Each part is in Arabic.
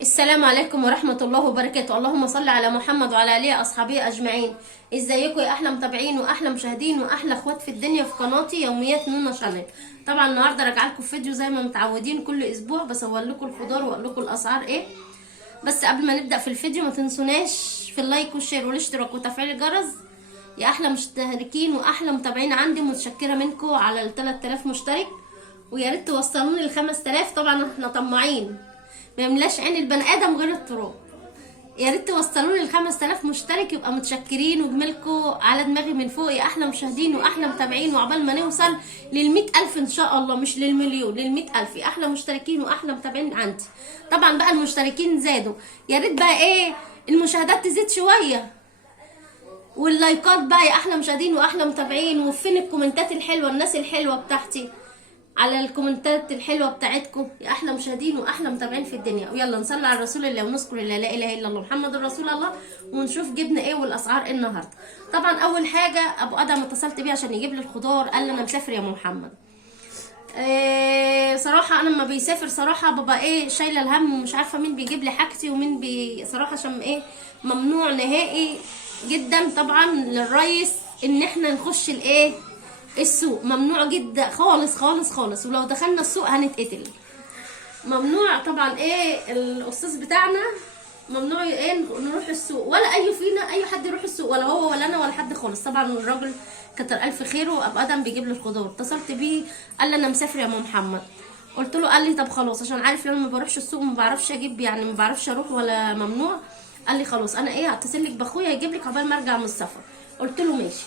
السلام عليكم ورحمة الله وبركاته. اللهم صل على محمد وعلى آله وأصحابه أجمعين. ازيكم يا أحلى متابعين وأحلى مشاهدين وأحلى أخوات في الدنيا في قناتي يوميات نونا شانل. طبعا النهاردة راجعه لكم فيديو زي ما متعودين كل أسبوع، بصور لكم الخضار وأقول لكم الأسعار إيه. بس قبل ما نبدأ في الفيديو ما تنسوناش في اللايك والشير والاشتراك وتفعيل الجرس يا أحلى مشتركين وأحلى متابعين عندي. متشكرة منكم على ال 3000 مشترك، ويا ريت توصلوني ل 5000. طبعا احنا طماعين، ما يملاش عين البني ادم غير التراب. يا ريت توصلوني ل 5000 مشترك، يبقى متشكرين وجميلكم على دماغي من فوق يا احلى مشاهدين واحلى متابعين. وعقبال ما نوصل لل 100000 ان شاء الله، مش للمليون، لل 100000 يا احلى مشتركين واحلى متابعين عندي. طبعا بقى المشتركين زادوا، يا ريت بقى ايه المشاهدات تزيد شويه واللايكات بقى يا احلى مشاهدين واحلى متابعين. وفين الكومنتات الحلوه، الناس الحلوه بتاعتي على الكومنتات الحلوه بتاعتكم يا احلى مشاهدين واحلى متابعين في الدنيا. ويلا نصلي على رسول الله ونذكر الله، لا اله الا الله محمد رسول الله، ونشوف جبنا ايه والاسعار ايه النهارده. طبعا اول حاجه ابو ادم اتصلت بيه عشان يجيب لي الخضار، قال لي انا مسافر يا ام محمد. صراحه انا لما بيسافر صراحه ببقى ايه شايله الهم ومش عارفه مين بيجيب لي حاجتي ومين صراحه عشان ايه ممنوع نهائي جدا طبعا للريس ان احنا نخش الايه السوق، ممنوع جدا خالص خالص خالص. ولو دخلنا السوق هنتقتل، ممنوع طبعا ايه الاستاذ بتاعنا ممنوع ايه نروح السوق، ولا اي فينا اي حد يروح السوق، ولا هو ولا انا ولا حد خالص. طبعا الراجل كتر الف خيره ابو ادم بيجيب لي الخضار. اتصلت بيه قال لي انا مسافر يا ام محمد. قلت له، قال لي طب خلاص عشان عارف ان انا ما بروحش السوق ما بعرفش اجيب، يعني ما بعرفش اروح ولا ممنوع. قال لي خلاص انا ايه هتصل لك باخويا يجيب لك عقبال ما ارجع من السفر. قلت له ماشي.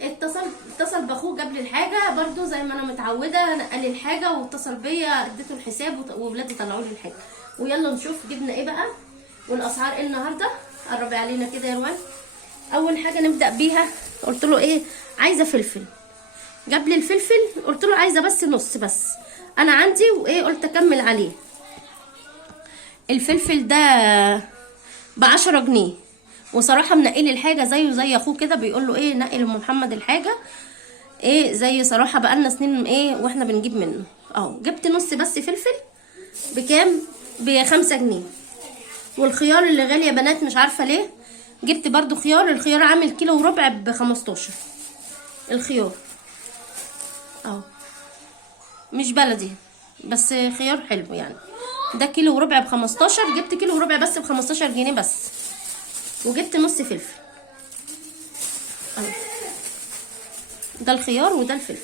اتصل باخوه جاب لي الحاجه برده زي ما انا متعوده، نقل لي الحاجه واتصل بيا اديته الحساب وولادي طلعوا لي الحاجه. ويلا نشوف جبنا ايه بقى والاسعار ايه النهارده. قربي علينا كده يا روان. اول حاجه نبدا بيها قلت له ايه عايزه فلفل، جاب لي الفلفل. قلت له عايزه بس نص بس انا عندي، وايه قلت اكمل عليه. الفلفل ده ب10 جنيه، وصراحه منقلي الحاجه زيه زي اخوه كده، بيقول له ايه نقل ام محمد الحاجه ايه زي صراحه بقالنا سنين ايه واحنا بنجيب منه. اهو جبت نص بس فلفل بكام؟ ب5 جنيه. والخيار اللي غالي يا بنات مش عارفه ليه، جبت برضو خيار. الخيار عامل كيلو وربع ب15. الخيار اهو مش بلدي بس خيار حلو يعني. ده كيلو وربع ب15، جبت كيلو وربع بس ب15 جنيه بس. وجبت نص فلفل اهو، ده الخيار وده الفلفل.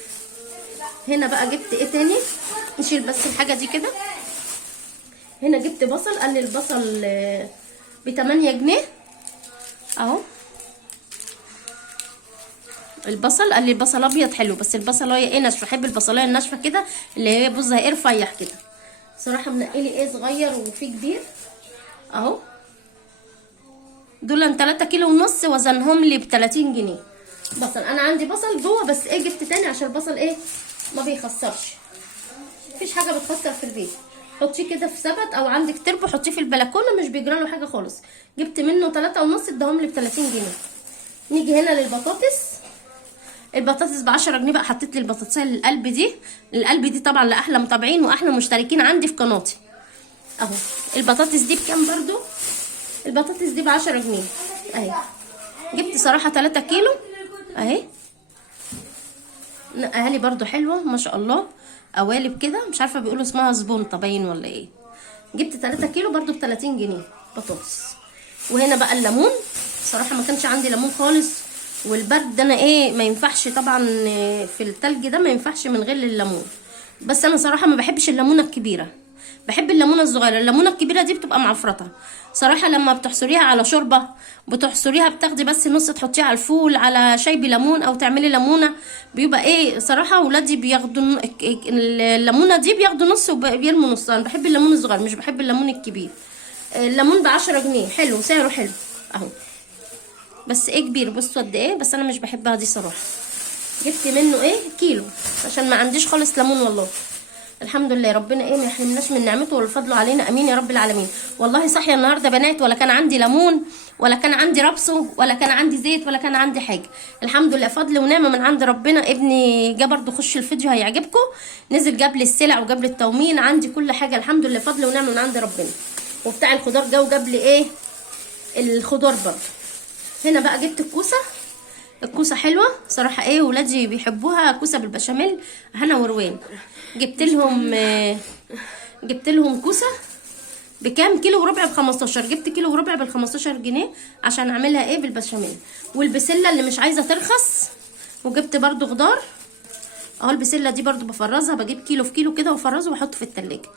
هنا بقى جبت ايه تاني، نشيل بس الحاجه دي كده. هنا جبت بصل، قال لي البصل ب8 جنيه اهو. البصل قال لي البصل ابيض حلو، بس البصلايه ايه ناشفه، بحب البصلايه الناشفه كده اللي هي بصها ايه رفيح كده. صراحه منقلي ايه صغير وفي كبير اهو. دول 3 كيلو ونص، وزنهم لي ب30 جنيه. بصل انا عندي بصل جوه بس ايه جبت تاني عشان البصل ايه ما بيخسرش، مفيش حاجه بتخسر في البيت. حطيه كده في سبت او عندك تربو حطيه في البلكونه مش بيجرى له حاجه خالص. جبت منه 3 ونص اداهم لي ب30 جنيه. نيجي هنا للبطاطس. البطاطس ب10 جنيه بقى. حطيت لي البطاطسيه القلب دي، القلب دي طبعا لاحلى متابعين واحلى مشتركين عندي في قناتي اهو. البطاطس دي بكام برضو؟ البطاطس دي ب10 جنيه اهي. جبت صراحه 3 كيلو اهي. اهالي برضو حلوه ما شاء الله، قوالب كده مش عارفه بيقولوا اسمها زبونطه باين ولا ايه. جبت 3 كيلو برضو ب30 جنيه بطاطس. وهنا بقى الليمون. صراحه ما كانش عندي ليمون خالص، والبرد ده انا ايه ما ينفعش طبعا في التلج ده ما ينفعش من غير الليمون. بس انا صراحه ما بحبش الليمونه الكبيره، بحب الليمونه الصغيره. الليمونه الكبيره دي بتبقى معفرطه صراحه، لما بتحصريها على شوربه بتحصريها بتاخدي بس نص تحطيه على الفول على شاي بليمون او تعملي ليمونه، بيبقى ايه صراحه ولادي بياخدوا الليمونه دي بياخدوا نص وبيرموا نص. انا بحب الليمون الصغير مش بحب الليمون الكبير. الليمون ب10 جنيه حلو، سعره حلو اهو. بس ايه كبير بصوا قد ايه، بس انا مش بحبها دي صراحه. جبت منه ايه كيلو عشان ما عنديش خالص ليمون والله. الحمد لله ربنا ايه ما يحرمناش من نعمته والفضل علينا، امين يا رب العالمين. والله صاحيه النهارده بنات ولا كان عندي ليمون ولا كان عندي ربصه ولا كان عندي زيت ولا كان عندي حاجه. الحمد لله فضل ونعمه من عند ربنا. ابني جه برده خش الفيديو هيعجبكم، نزل جاب لي السلع وجاب لي التومين، عندي كل حاجه الحمد لله فضل ونعمه من عند ربنا. وبتاع الخضار جه وجاب لي ايه الخضار برضو. هنا بقى جبت الكوسه. الكوسه حلوه صراحه، ايه ولادي بيحبوها، كوسه بالبشاميل هنا وروان. جبت لهم كوسه بكام؟ كيلو وربع ب15. جبت كيلو وربع بال15 جنيه عشان اعملها ايه بالبشاميل. والبسله اللي مش عايزه ترخص، وجبت برضو خضار اهو. البسله دي برضو بفرزها، بجيب كيلو في كيلو كده وافرزه واحطه في التلاجة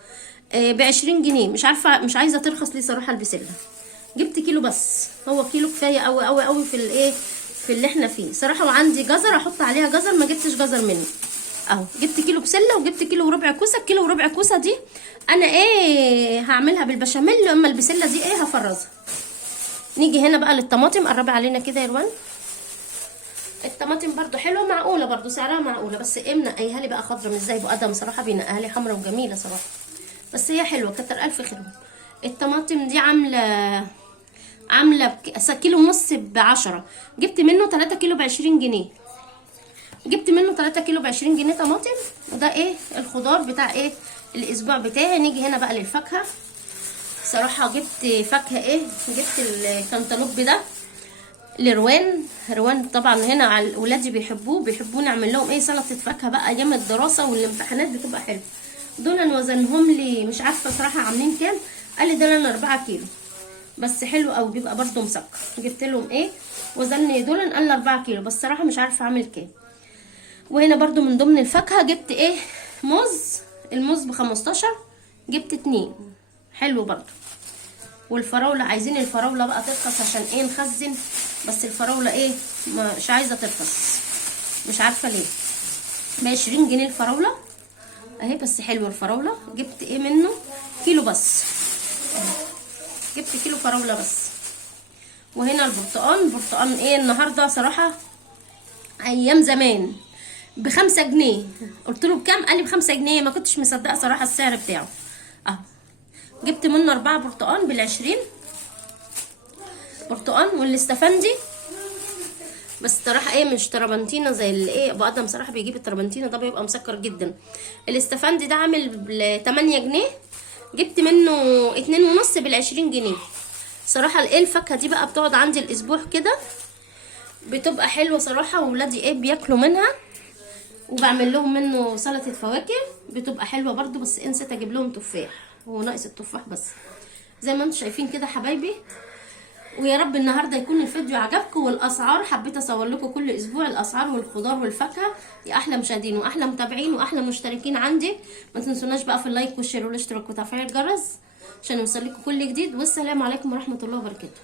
ب20 جنيه. مش عارفه مش عايزه ترخص ليه صراحه البسله. جبت كيلو بس، هو كيلو كفايه قوي قوي قوي في الايه في اللي احنا فيه صراحه. وعندي جزر احط عليها جزر، ما جبتش جزر منه اهو. جبت كيلو بسله وجبت كيلو وربع كوسه. كيلو وربع كوسه دي انا ايه هعملها بالبشاميل، اما البسله دي ايه هفرزها. نيجي هنا بقى للطماطم. قربي علينا كده يا روان. الطماطم برضو حلوه معقوله، برضو سعرها معقوله، بس ايه منقيها لي بقى خضره مش زي ابو ادم صراحه، بينقيها لي حمرا وجميله صراحه، بس هي حلوه كتر الف خيرهم. الطماطم دي عامله كيلو ونص ب10. جبت منه 3 كيلو ب20 جنيه. جبت منه 3 كيلو ب20 جنيه طماطم. وده ايه الخضار بتاع ايه الاسبوع بتاعي. نيجي هنا بقى للفاكهه. صراحه جبت فاكهه ايه، جبت الكنتالوب ده روان طبعا هنا ولادي بيحبوا نعمل لهم ايه سلطه فاكهه بقى ايام الدراسه والامتحانات، بتبقى حلوه. دول وزنهم لي مش عارفه صراحه عاملين كام، قال لي دول 4 كيلو بس حلو قوي، بيبقى برده مسكر. جبت لهم ايه وزني دول قال لي 4 كيلو، بس صراحه مش عارفه اعمل كام. وهنا برده من ضمن الفاكهه جبت ايه الموز ب15. جبت 2 حلو برده. والفراوله عايزين الفراوله بقى ترخص عشان ايه نخزن، بس الفراوله ايه مش عايزه ترخص مش عارفه ليه. ب20 جنيه الفراوله اهي، بس حلوه الفراوله. جبت ايه منه كيلو بس، جبت كيلو فراوله بس. وهنا البرتقان ايه النهارده صراحه ايام زمان ب5 جنيه. قلت له بكام؟ قال لي ب5 جنيه. ما كنتش مصدقه صراحه السعر بتاعه اهو. جبت منه 4 برتقان بال20 برتقان. والاستفندي بس صراحه ايه مش تربنتينه زي اللي ايه ابو ادم صراحه بيجيب التربنتينه ده بيبقى مسكر جدا. الاستفندي ده عامل ب8 جنيه. جبت منه 2.5 ب20 جنيه. صراحه الايه الفاكهه دي بقى بتقعد عندي الاسبوع كده، بتبقى حلوه صراحه، وولادي ايه بياكلوا منها، وبعمل لهم منه سلطه فواكه بتبقى حلوه برده. بس نسيت اجيب لهم تفاح، هو ناقص التفاح بس. زي ما انتم شايفين كده حبايبي. ويا رب النهارده يكون الفيديو عجبكم. والاسعار حبيت اصور لكم كل اسبوع الاسعار والخضار والفاكهه يا احلى مشاهدين واحلى متابعين واحلى مشتركين عندي. ما تنسوناش بقى في اللايك والشير والاشتراك وتفعيل الجرس عشان يوصل لكم كل جديد. والسلام عليكم ورحمه الله وبركاته.